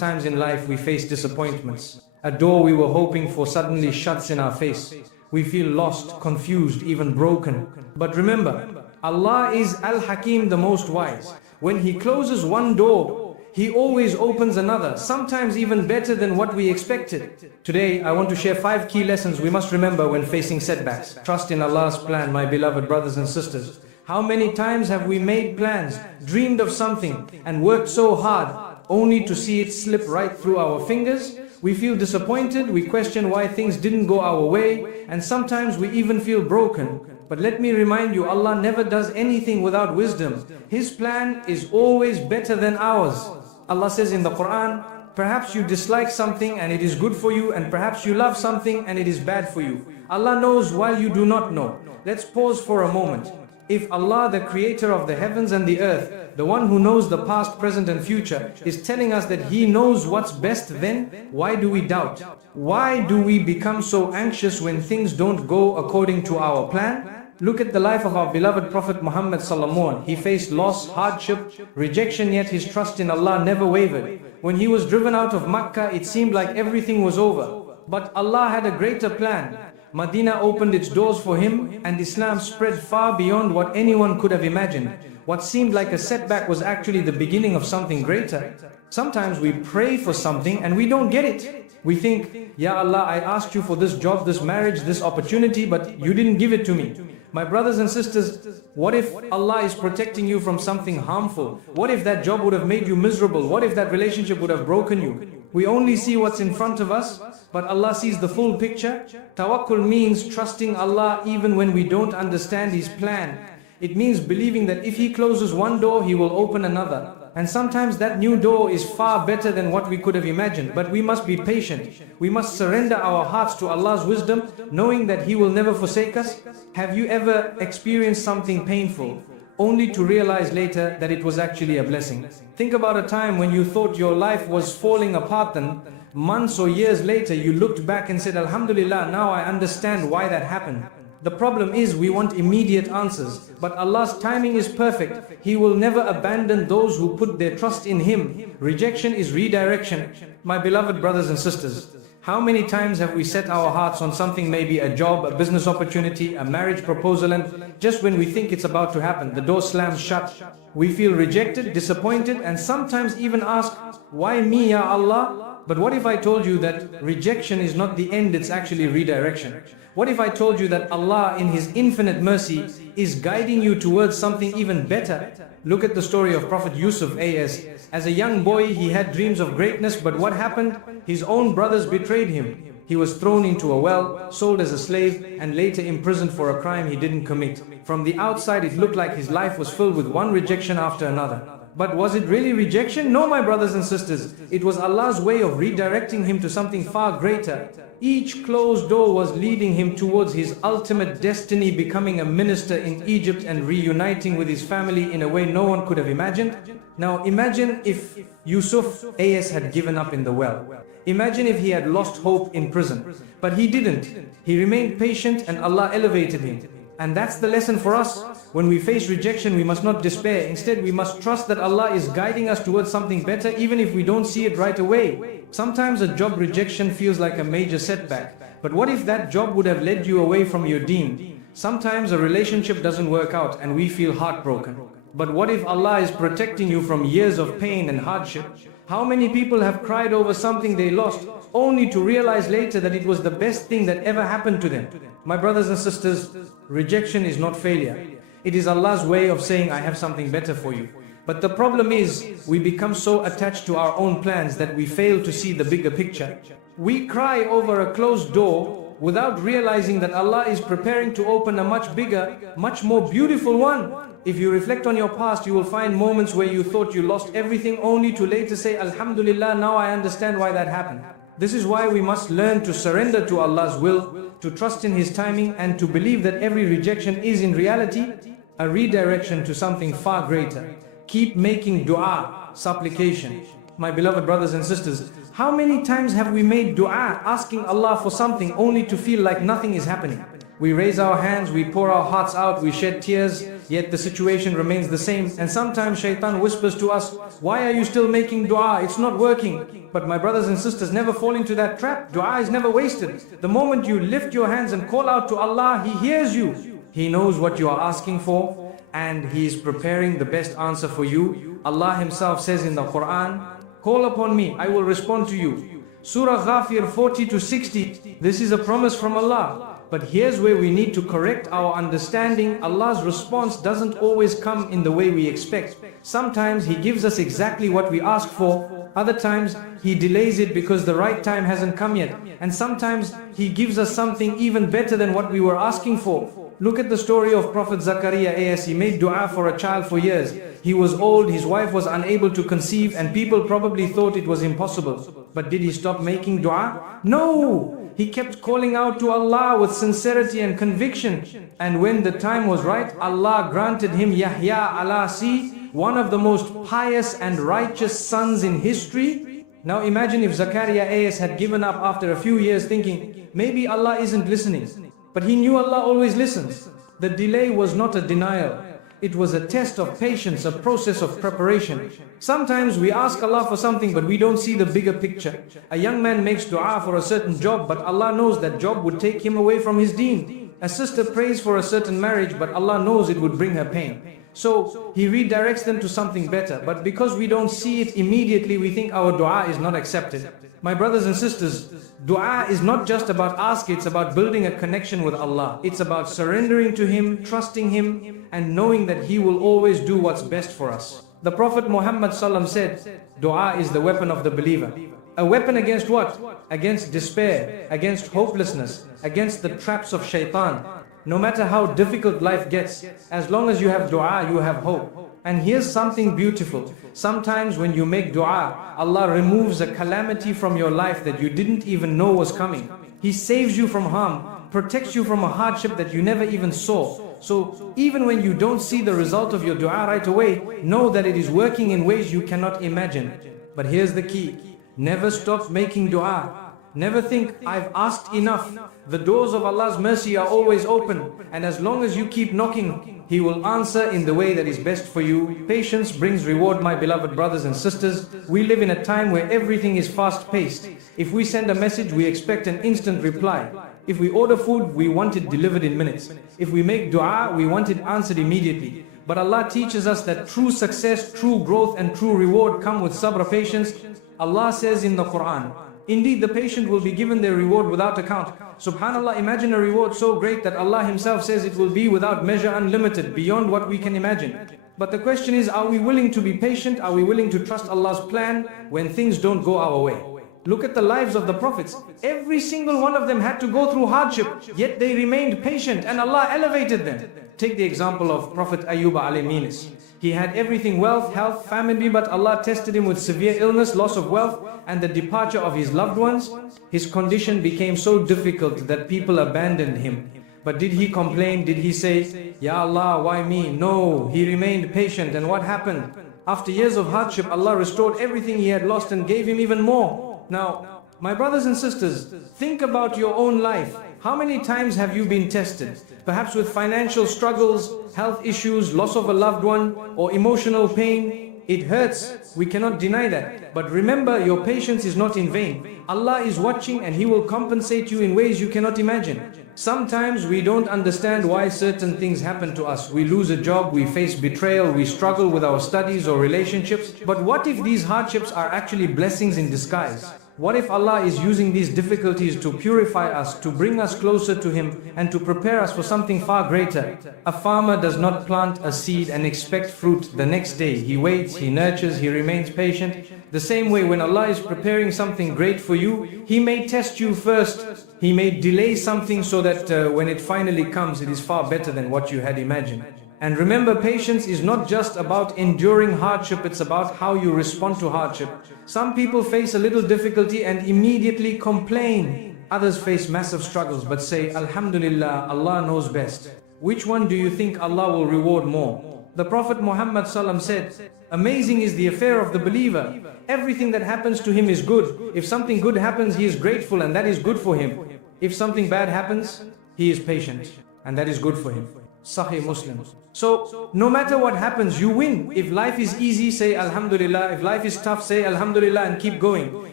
sometimes in life we face disappointments. A door we were hoping for suddenly shuts in our face. We feel lost, confused, even broken. But remember, Allah is Al-Hakim, the most wise. When He closes one door, He always opens another, sometimes even better than what we expected. Today, I want to share 5 key lessons we must remember when facing setbacks. Trust in Allah's plan, my beloved brothers and sisters. How many times have we made plans, dreamed of something, and worked so hard, only to see it slip right through our fingers? We feel disappointed, we question why things didn't go our way, and sometimes we even feel broken. But let me remind you, Allah never does anything without wisdom. His plan is always better than ours. Allah says in the Quran, perhaps you dislike something and it is good for you, and perhaps you love something and it is bad for you. Allah knows while you do not know. Let's pause for a moment. If Allah, the creator of the heavens and the earth, the one who knows the past, present and future, is telling us that He knows what's best, then why do we doubt? Why do we become so anxious when things don't go according to our plan? Look at the life of our beloved Prophet Muhammad sallallahu alaihi wasallam. He faced loss, hardship, rejection, yet his trust in Allah never wavered. When he was driven out of Makkah, it seemed like everything was over. But Allah had a greater plan. Medina opened its doors for him, and Islam spread far beyond what anyone could have imagined. What seemed like a setback was actually the beginning of something greater. Sometimes we pray for something and we don't get it. We think, Ya Allah, I asked you for this job, this marriage, this opportunity, but you didn't give it to me. My brothers and sisters, what if Allah is protecting you from something harmful? What if that job would have made you miserable? What if that relationship would have broken you? We only see what's in front of us, but Allah sees the full picture. Tawakkul means trusting Allah even when we don't understand His plan. It means believing that if He closes one door, He will open another. And sometimes that new door is far better than what we could have imagined. But we must be patient. We must surrender our hearts to Allah's wisdom, knowing that He will never forsake us. Have you ever experienced something painful, only to realize later that it was actually a blessing? Think about a time when you thought your life was falling apart, then months or years later you looked back and said, Alhamdulillah, now I understand why that happened. The problem is we want immediate answers, but Allah's timing is perfect. He will never abandon those who put their trust in Him. Rejection is redirection. My beloved brothers and sisters, how many times have we set our hearts on something, maybe a job, a business opportunity, a marriage proposal, and just when we think it's about to happen, the door slams shut. We feel rejected, disappointed, and sometimes even ask, why me, Ya Allah? But what if I told you that rejection is not the end, it's actually redirection? What if I told you that Allah in His infinite mercy is guiding you towards something even better? Look at the story of Prophet Yusuf A.S. As a young boy, he had dreams of greatness, but what happened? His own brothers betrayed him. He was thrown into a well, sold as a slave, and later imprisoned for a crime he didn't commit. From the outside, it looked like his life was filled with one rejection after another. But was it really rejection? No, my brothers and sisters. It was Allah's way of redirecting him to something far greater. Each closed door was leading him towards his ultimate destiny, becoming a minister in Egypt and reuniting with his family in a way no one could have imagined. Now imagine if Yusuf A.S. had given up in the well. Imagine if he had lost hope in prison. But he didn't. He remained patient and Allah elevated him. And that's the lesson for us. When we face rejection, we must not despair. Instead, we must trust that Allah is guiding us towards something better, even if we don't see it right away. Sometimes a job rejection feels like a major setback. But what if that job would have led you away from your deen? Sometimes a relationship doesn't work out and we feel heartbroken. But what if Allah is protecting you from years of pain and hardship? How many people have cried over something they lost, only to realize later that it was the best thing that ever happened to them? My brothers and sisters, rejection is not failure. It is Allah's way of saying, I have something better for you. But the problem is, we become so attached to our own plans that we fail to see the bigger picture. We cry over a closed door without realizing that Allah is preparing to open a much bigger, much more beautiful one. If you reflect on your past, you will find moments where you thought you lost everything, only to later say, Alhamdulillah, now I understand why that happened. This is why we must learn to surrender to Allah's will, to trust in His timing, and to believe that every rejection is in reality a redirection to something far greater. Keep making dua, supplication. My beloved brothers and sisters, how many times have we made dua asking Allah for something only to feel like nothing is happening? We raise our hands, we pour our hearts out, we shed tears, yet the situation remains the same. And sometimes shaitan whispers to us, why are you still making dua? It's not working. But my brothers and sisters, never fall into that trap. Dua is never wasted. The moment you lift your hands and call out to Allah, He hears you. He knows what you are asking for, and He is preparing the best answer for you. Allah Himself says in the Quran, call upon me, I will respond to you. Surah Ghafir 40 to 60, this is a promise from Allah. But here's where we need to correct our understanding. Allah's response doesn't always come in the way we expect. Sometimes He gives us exactly what we ask for. Other times He delays it because the right time hasn't come yet. And sometimes He gives us something even better than what we were asking for. Look at the story of Prophet Zakaria A.S. He made dua for a child for years. He was old, his wife was unable to conceive, and people probably thought it was impossible. But did he stop making dua? No! He kept calling out to Allah with sincerity and conviction. And when the time was right, Allah granted him Yahya Alasi, one of the most pious and righteous sons in history. Now imagine if Zakaria A.S. had given up after a few years thinking, maybe Allah isn't listening. But he knew Allah always listens. The delay was not a denial. It was a test of patience, a process of preparation. Sometimes we ask Allah for something, but we don't see the bigger picture. A young man makes dua for a certain job, but Allah knows that job would take him away from his deen. A sister prays for a certain marriage, but Allah knows it would bring her pain. So He redirects them to something better. But because we don't see it immediately, we think our dua is not accepted. My brothers and sisters, dua is not just about asking, it's about building a connection with Allah. It's about surrendering to Him, trusting Him, and knowing that He will always do what's best for us. The Prophet Muhammad ﷺ said, dua is the weapon of the believer. A weapon against what? Against despair, against hopelessness, against the traps of shaitan. No matter how difficult life gets, as long as you have dua, you have hope. And here's something beautiful. Sometimes when you make dua, Allah removes a calamity from your life that you didn't even know was coming. He saves you from harm, protects you from a hardship that you never even saw. So even when you don't see the result of your dua right away, know that it is working in ways you cannot imagine. But here's the key. Never stop making dua. Never think, I've asked enough. The doors of Allah's mercy are always open, and as long as you keep knocking, He will answer in the way that is best for you. Patience brings reward, my beloved brothers and sisters. We live in a time where everything is fast-paced. If we send a message, we expect an instant reply. If we order food, we want it delivered in minutes. If we make dua, we want it answered immediately. But Allah teaches us that true success, true growth, and true reward come with sabr, patience. Allah says in the Quran, indeed, the patient will be given their reward without account. Subhanallah, imagine a reward so great that Allah Himself says it will be without measure, unlimited, beyond what we can imagine. But the question is, are we willing to be patient? Are we willing to trust Allah's plan when things don't go our way? Look at the lives of the prophets. Every single one of them had to go through hardship, yet they remained patient and Allah elevated them. Take the example of Prophet Ayyub alayhi. He had everything, wealth, health, family, but Allah tested him with severe illness, loss of wealth, and the departure of his loved ones. His condition became so difficult that people abandoned him. But did he complain? Did he say, Ya Allah, why me? No, he remained patient. And what happened? After years of hardship, Allah restored everything he had lost and gave him even more. Now, my brothers and sisters, think about your own life. How many times have you been tested? Perhaps with financial struggles, health issues, loss of a loved one, or emotional pain. It hurts, we cannot deny that. But remember, your patience is not in vain. Allah is watching and He will compensate you in ways you cannot imagine. Sometimes we don't understand why certain things happen to us. We lose a job, we face betrayal, we struggle with our studies or relationships. But what if these hardships are actually blessings in disguise? What if Allah is using these difficulties to purify us, to bring us closer to Him, and to prepare us for something far greater? A farmer does not plant a seed and expect fruit the next day. He waits, he nurtures, he remains patient. The same way, when Allah is preparing something great for you, He may test you first. He may delay something so that when it finally comes, it is far better than what you had imagined. And remember, patience is not just about enduring hardship, it's about how you respond to hardship. Some people face a little difficulty and immediately complain. Others face massive struggles but say, Alhamdulillah, Allah knows best. Which one do you think Allah will reward more? The Prophet Muhammad ﷺ said, amazing is the affair of the believer. Everything that happens to him is good. If something good happens, he is grateful and that is good for him. If something bad happens, he is patient, and that is good for him. Sahih Muslim. So, no matter what happens, you win. If life is easy, say Alhamdulillah. If life is tough, say Alhamdulillah and keep going.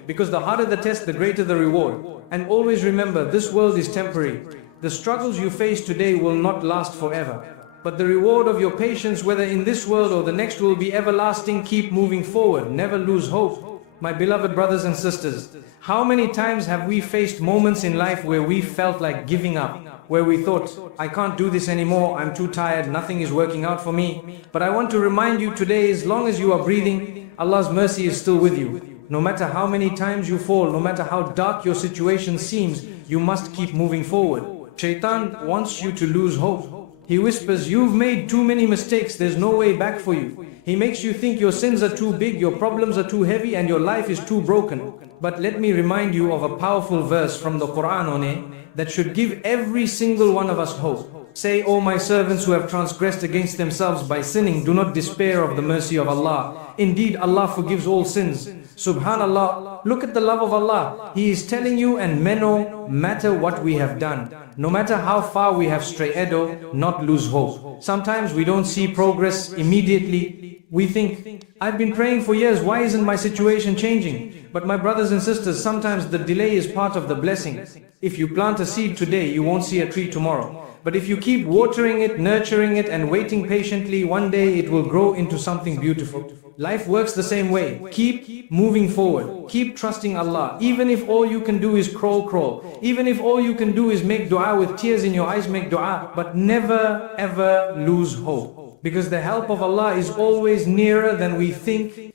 Because the harder the test, the greater the reward. And always remember, this world is temporary. The struggles you face today will not last forever. But the reward of your patience, whether in this world or the next, will be everlasting. Keep moving forward. Never lose hope. My beloved brothers and sisters, how many times have we faced moments in life where we felt like giving up? Where we thought, I can't do this anymore, I'm too tired, nothing is working out for me. But I want to remind you today, as long as you are breathing, Allah's mercy is still with you. No matter how many times you fall, no matter how dark your situation seems, you must keep moving forward. Shaitan wants you to lose hope. He whispers, you've made too many mistakes, there's no way back for you. He makes you think your sins are too big, your problems are too heavy, and your life is too broken. But let me remind you of a powerful verse from the Quran that should give every single one of us hope. Say, O my servants who have transgressed against themselves by sinning, do not despair of the mercy of Allah. Indeed, Allah forgives all sins. Subhanallah, look at the love of Allah. He is telling you, and no matter what we have done, no matter how far we have strayed, not lose hope. Sometimes we don't see progress immediately. We think, I've been praying for years, why isn't my situation changing? But my brothers and sisters, sometimes the delay is part of the blessing. If you plant a seed today, you won't see a tree tomorrow. But if you keep watering it, nurturing it, and waiting patiently, one day it will grow into something beautiful. Life works the same way. Keep moving forward. Keep trusting Allah. Even if all you can do is crawl. Even if all you can do is make dua with tears in your eyes, make dua. But never ever lose hope. Because the help of Allah is always nearer than we think